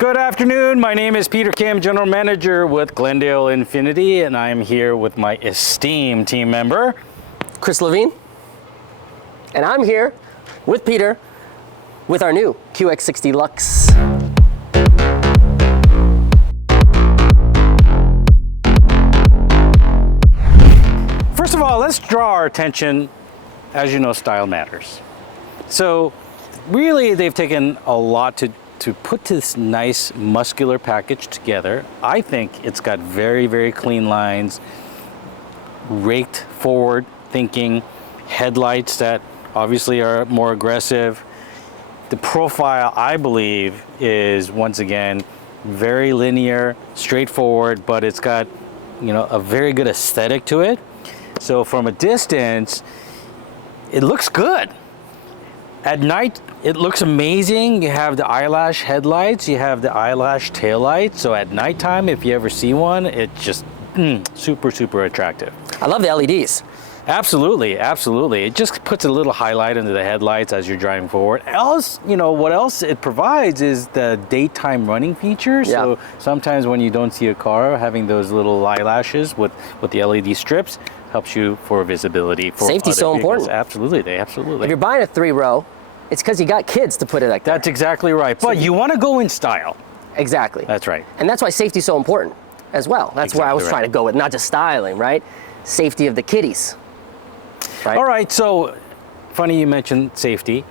Good afternoon. My name is Peter Kim, General Manager with Glendale Infiniti, and I am here with my esteemed team member, Chris Levine. And I'm here with Peter with our new QX60 Luxe. First of all, let's draw our attention. As you know, style matters. So really, they've taken a lot to put this nice muscular package together. I think it's got very, very clean lines, raked forward thinking, headlights that obviously are more aggressive. The profile, I believe, is once again very linear, straightforward, but it's got, you know, a very good aesthetic to it. So from a distance, it looks good. At night, it looks amazing. You have the eyelash headlights, you have the eyelash taillights. So at nighttime, if you ever see one, it's just super, super attractive. I love the LEDs. Absolutely, absolutely. It just puts a little highlight into the headlights as you're driving forward. Else, you know, what else it provides is the daytime running feature. Yeah. So sometimes when you don't see a car, having those little eyelashes with the LED strips helps you for visibility. For Safety's so important. Absolutely, absolutely. If you're buying a 3-row, it's because you got kids to put it like that. That's exactly right. But you want to go in style. Exactly. That's right. And that's why safety's so important as well. That's where I was trying to go with, not just styling, right? Safety of the kiddies. Right? All right, so funny you mentioned safety.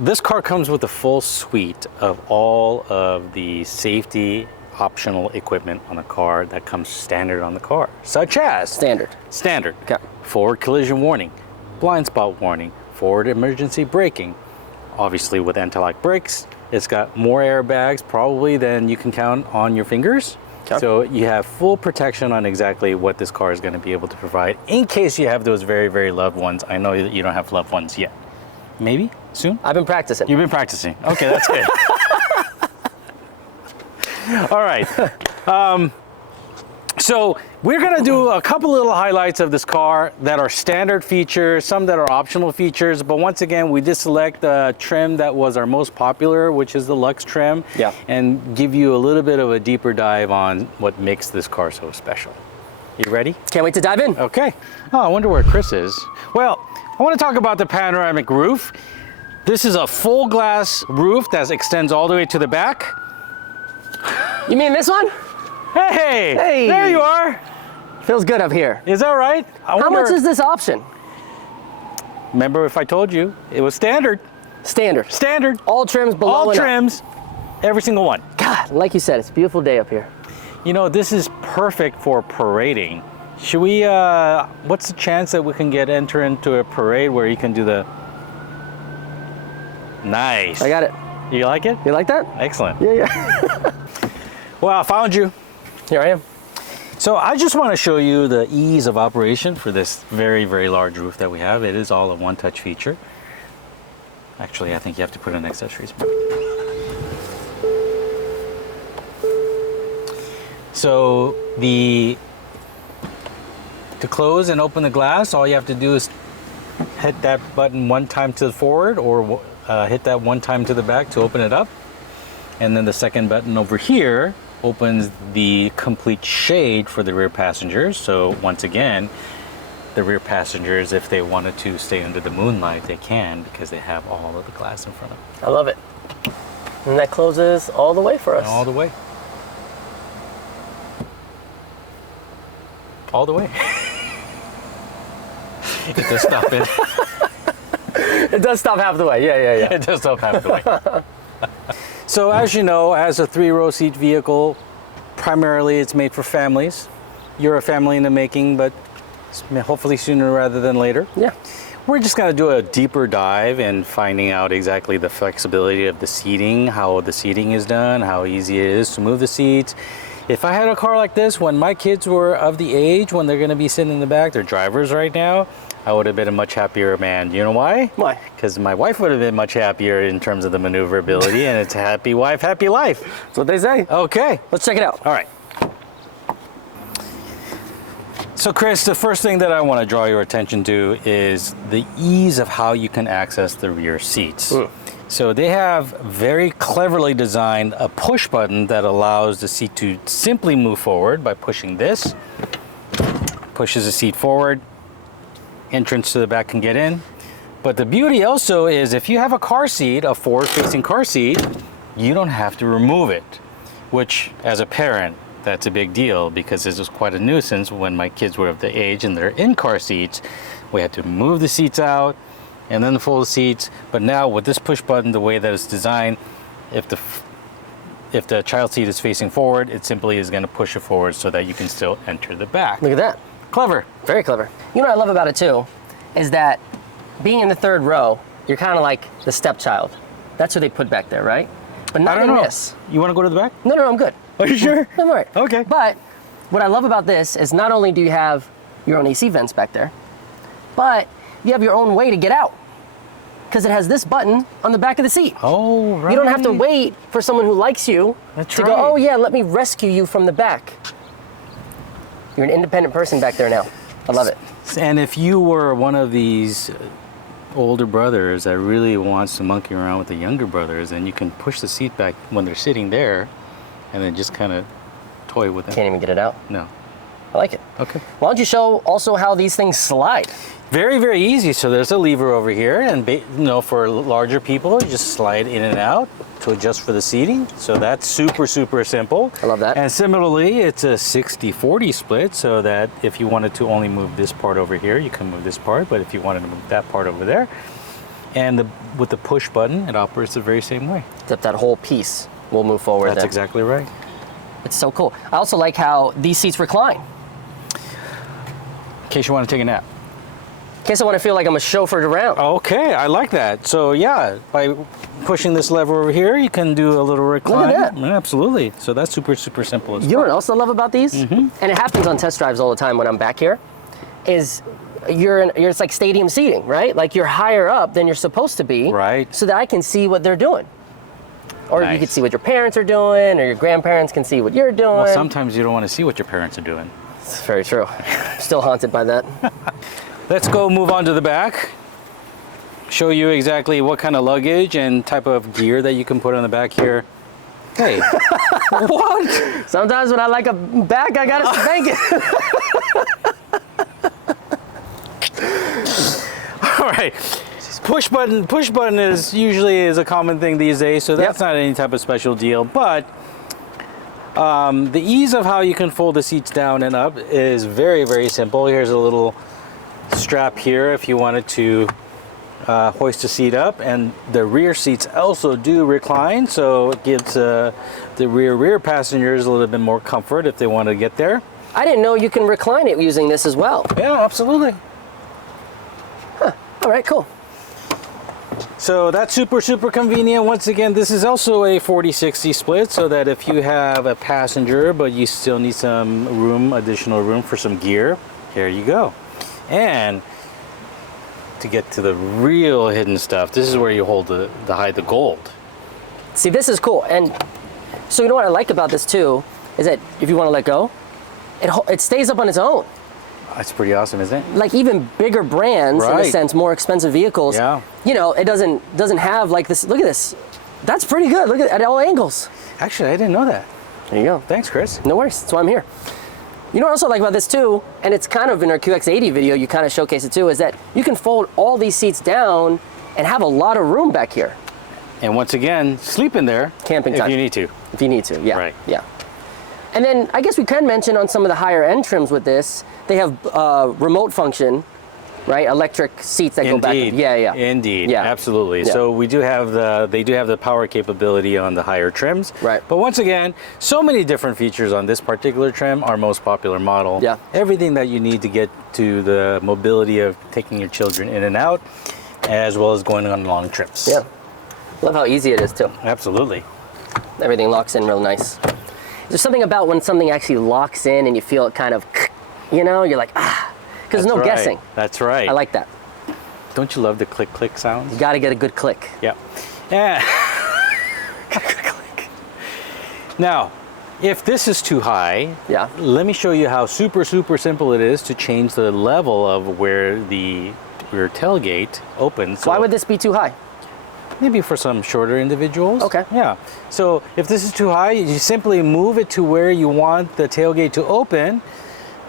This car comes with a full suite of all of the safety optional equipment on a car that comes standard on the car, such as standard Okay. forward collision warning, blind spot warning, forward emergency braking, obviously with anti-lock brakes. It's got more airbags probably than you can count on your fingers. Okay. So you have full protection on exactly what this car is going to be able to provide in case you have those very, very loved ones. I know that you don't have loved ones yet. Maybe soon? I've been practicing. You've been practicing. Okay, that's good. All right. So we're going to do a couple little highlights of this car that are standard features, some that are optional features. But once again, we did select the trim that was our most popular, which is the Luxe trim, and give you a little bit of a deeper dive on what makes this car so special. You ready? Can't wait to dive in. Okay. Oh, I wonder where Chris is. Well, I want to talk about the panoramic roof. This is a full glass roof that extends all the way to the back. You mean this one? Hey, hey, there you are. Feels good up here. Is that right? How much is this option? Remember if I told you, it was standard. Standard. Standard. All trims below all and trims, up. Every single one. God, like you said, it's a beautiful day up here. You know, this is perfect for parading. Should we, what's the chance that we can enter into a parade where you can do the, nice. I got it. You like it? You like that? Excellent. Yeah. Well, I found you. Here I am. So I just want to show you the ease of operation for this very, very large roof that we have. It is all a one-touch feature. Actually, I think you have to put in accessories. So to close and open the glass, all you have to do is hit that button one time to the forward or hit that one time to the back to open it up. And then the second button over here opens the complete shade for the rear passengers. So once again, the rear passengers, if they wanted to stay under the moonlight, they can because they have all of the glass in front of them. I love it. And that closes all the way for us. All the way. All the way. It does stop it. It does stop half the way. Yeah. It does stop half the way. So as you know, as a 3-row seat vehicle, primarily it's made for families. You're a family in the making, but hopefully sooner rather than later. Yeah. We're just going to do a deeper dive in finding out exactly the flexibility of the seating, how the seating is done, how easy it is to move the seats. If I had a car like this when my kids were of the age when they're going to be sitting in the back, they're drivers right now, I would have been a much happier man. You know why? Why? Because my wife would have been much happier in terms of the maneuverability, and it's happy wife, happy life. That's what they say. Okay. Let's check it out. All right. So Chris, the first thing that I want to draw your attention to is the ease of how you can access the rear seats. So they have very cleverly designed a push button that allows the seat to simply move forward by pushing this. Pushes the seat forward. Entrance to the back can get in. But the beauty also is if you have a car seat, a forward-facing car seat, you don't have to remove it, which as a parent, that's a big deal because this was quite a nuisance when my kids were of the age and they're in car seats. We had to move the seats out and then fold the seats. But now with this push button, the way that it's designed, if the child seat is facing forward, it simply is going to push it forward so that you can still enter the back. Look at that. Clever. Very clever. You know what I love about it too, is that being in the third row, you're kind of like the stepchild. That's who they put back there, right? But not in this. You want to go to the back? No, I'm good. Are you sure? I'm all right. Okay. But what I love about this is not only do you have your own AC vents back there, but you have your own way to get out because it has this button on the back of the seat. Oh, right. You don't have to wait for someone who likes you to go, oh yeah, let me rescue you from the back. You're an independent person back there now. I love it. And if you were one of these older brothers that really wants to monkey around with the younger brothers, then you can push the seat back when they're sitting there and then just kind of toy with them. Can't even get it out. No. I like it. Okay. Why don't you show also how these things slide? Very, very easy. So there's a lever over here, and for larger people, you just slide in and out to adjust for the seating. So that's super, super simple. I love that. And similarly, it's a 60-40 split, so that if you wanted to only move this part over here, you can move this part, but if you wanted to move that part over there, and with the push button, it operates the very same way. Except that whole piece will move forward. That's exactly right. It's so cool. I also like how these seats recline. In case you want to take a nap. In case I want to feel like I'm a chauffeured around. Okay, I like that. So yeah, by pushing this lever over here, you can do a little recline. Look at that. Yeah, absolutely. So that's super, super simple as well. You know what else I love about these? And it happens on test drives all the time when I'm back here, is it's like stadium seating, right? Like you're higher up than you're supposed to be. Right. So that I can see what they're doing. Or Nice. you can see what your parents are doing, or your grandparents can see what you're doing. Well, sometimes you don't want to see what your parents are doing. It's very true. Still haunted by that. Let's go move on to the back. Show you exactly what kind of luggage and type of gear that you can put on the back here. Hey, what? Sometimes when I like a back, I gotta spank it. All right. Push button is usually a common thing these days, so that's not any type of special deal. But the ease of how you can fold the seats down and up is very, very simple. Here's a little strap here if you wanted to hoist the seat up, and the rear seats also do recline, so it gives the rear passengers a little bit more comfort if they want to get there. I didn't know you can recline it using this as well. Yeah, absolutely. Huh. All right, cool. So that's super, super convenient. Once again, this is also a 40-60 split, so that if you have a passenger but you still need some room, additional room for some gear, here you go. And to get to the real hidden stuff, this is where you hide the gold. See, this is cool. And so you know what I like about this too, is that if you want to let go, it stays up on its own. That's pretty awesome, isn't it? Like even bigger brands, in a sense, more expensive vehicles, you know, it doesn't have like this. Look at this. That's pretty good. Look at all angles. Actually, I didn't know that. There you go. Thanks, Chris. No worries. That's why I'm here. You know what I also like about this too, and it's kind of in our QX80 video, you kind of showcase it too, is that you can fold all these seats down and have a lot of room back here. And once again, sleep in there. Camping time. If you need to. If you need to, yeah. Right. Yeah. And then I guess we can mention on some of the higher end trims with this, they have remote function, right? Electric seats that go back. Yeah. Indeed. Yeah. Absolutely. Yeah. So they do have the power capability on the higher trims. Right. But once again, so many different features on this particular trim, our most popular model. Yeah. Everything that you need to get to the mobility of taking your children in and out, as well as going on long trips. Yeah. Love how easy it is too. Absolutely. Everything locks in real nice. There's something about when something actually locks in and you feel it kind of, you know, you're like, because there's no guessing. That's right. I like that. Don't you love the click click sounds? You got to get a good click. Yeah. Yeah. Click. Now, if this is too high, let me show you how super, super simple it is to change the level of where the rear tailgate opens. Why would this be too high? maybe for some shorter individuals. Okay. Yeah. So if this is too high, you simply move it to where you want the tailgate to open,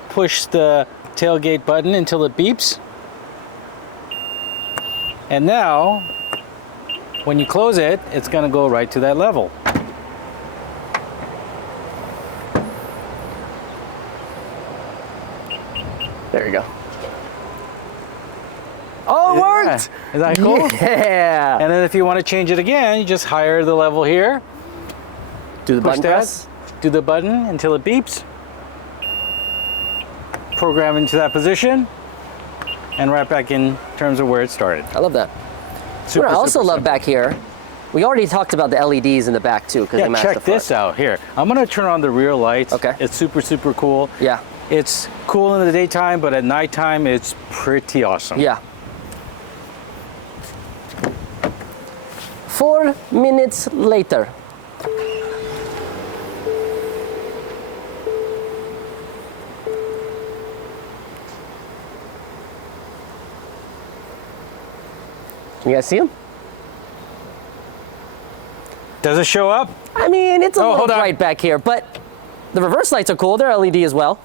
push the tailgate button until it beeps. And now, when you close it, it's going to go right to that level. There you go. Oh, it worked! Is that cool? Yeah. And then if you want to change it again, you just higher the level here. Do the Push button that, press. do the button until it beeps. Program into that position. And right back in terms of where it started. I love that. Super, What I also super love simple. back here, we already talked about the LEDs in the back too, because Yeah, they match the check front. this out here. I'm gonna turn on the rear lights. Okay. It's super, super cool. Yeah. It's cool in the daytime, but at nighttime, it's pretty awesome. Yeah. 4 minutes later. Can you guys see them? Does it show up? I mean, it's a Oh, little hold on. bright back here, but the reverse lights are cool. They're LED as well.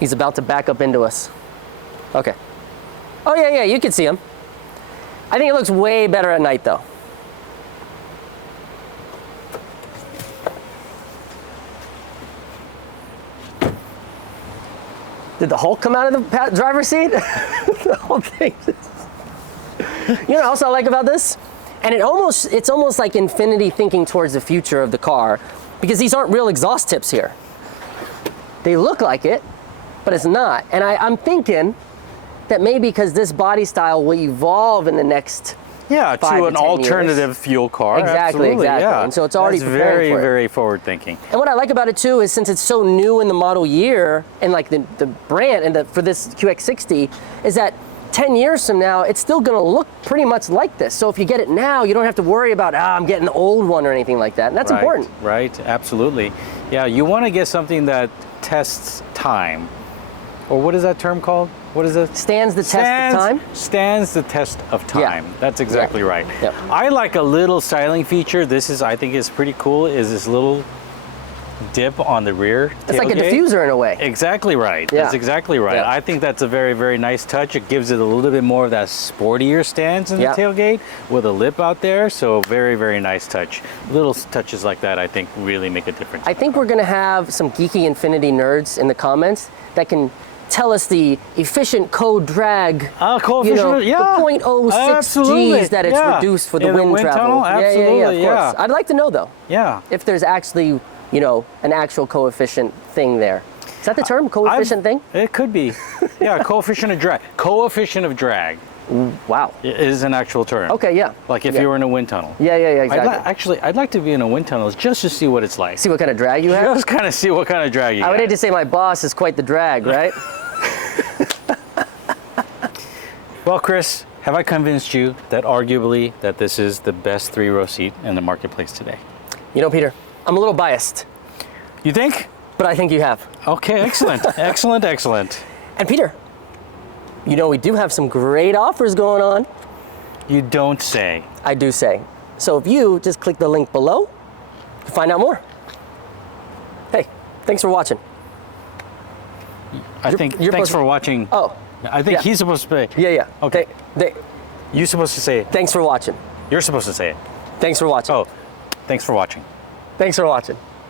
He's about to back up into us. Okay. Oh, yeah, yeah, you can see him. I think it looks way better at night, though. Did the Hulk come out of the driver's seat? The whole thing. You know what else I like about this? And it's almost like Infiniti thinking towards the future of the car, because these aren't real exhaust tips here. They look like it, but it's not. And I'm thinking that maybe because this body style will evolve in the next Yeah, 5 to to an 10 alternative years. fuel car. Exactly, Absolutely, exactly. Yeah. And so it's already That's preparing very, for it. very forward thinking. And what I like about it too is since it's so new in the model year and like the brand and for this QX60 is that 10 years from now, it's still gonna look pretty much like this. So if you get it now, you don't have to worry about, I'm getting the old one or anything like that. And that's important. Right, absolutely. Yeah, you want to get something that tests time. Or what is that term called? What is it? Stands the test of time? Stands the test of time. Yeah. That's exactly right. Yep. I like a little styling feature. I think is pretty cool, is this little dip on the rear It's like a tailgate. diffuser in a way. Exactly right. Yeah. That's exactly right. Yeah. I think that's a very, very nice touch. It gives it a little bit more of that sportier stance in Yeah. the tailgate with a lip out there. So very, very nice touch. Little touches like that, I think, really make a difference. I think we're gonna have some geeky Infiniti nerds in the comments that can tell us the efficient co-drag, coefficient, the 0.06 Absolutely. G's that it's Yeah. reduced for the In the wind wind travel. tunnel? Absolutely, of course. yeah. I'd like to know though, Yeah. if there's actually, an actual coefficient thing there. Is that the term, coefficient thing? It could be. Yeah, coefficient of drag. Coefficient of drag Wow. is an actual term. Okay, yeah. Like if Yeah. you were in a wind tunnel. Yeah, exactly. Actually, I'd like to be in a wind tunnel just to see what it's like. See what kind of drag you have? Just kind of see what kind of drag you I would got. hate to say my boss is quite the drag, right? Well, Chris, have I convinced you that arguably that this is the best 3-row seat in the marketplace today? Peter, I'm a little biased, You think? but I think you have. Okay, excellent. Excellent, excellent. And Peter, we do have some great offers going on. You don't say. I do say. So if you just click the link below to find out more. Hey, thanks for watching. You're supposed thanks to- for watching. Oh, I think yeah. he's supposed to say. yeah. Okay. You're You're supposed to say it. thanks for watching. You're supposed to say it. Thanks for watching. Oh, thanks for watching. Thanks for watching.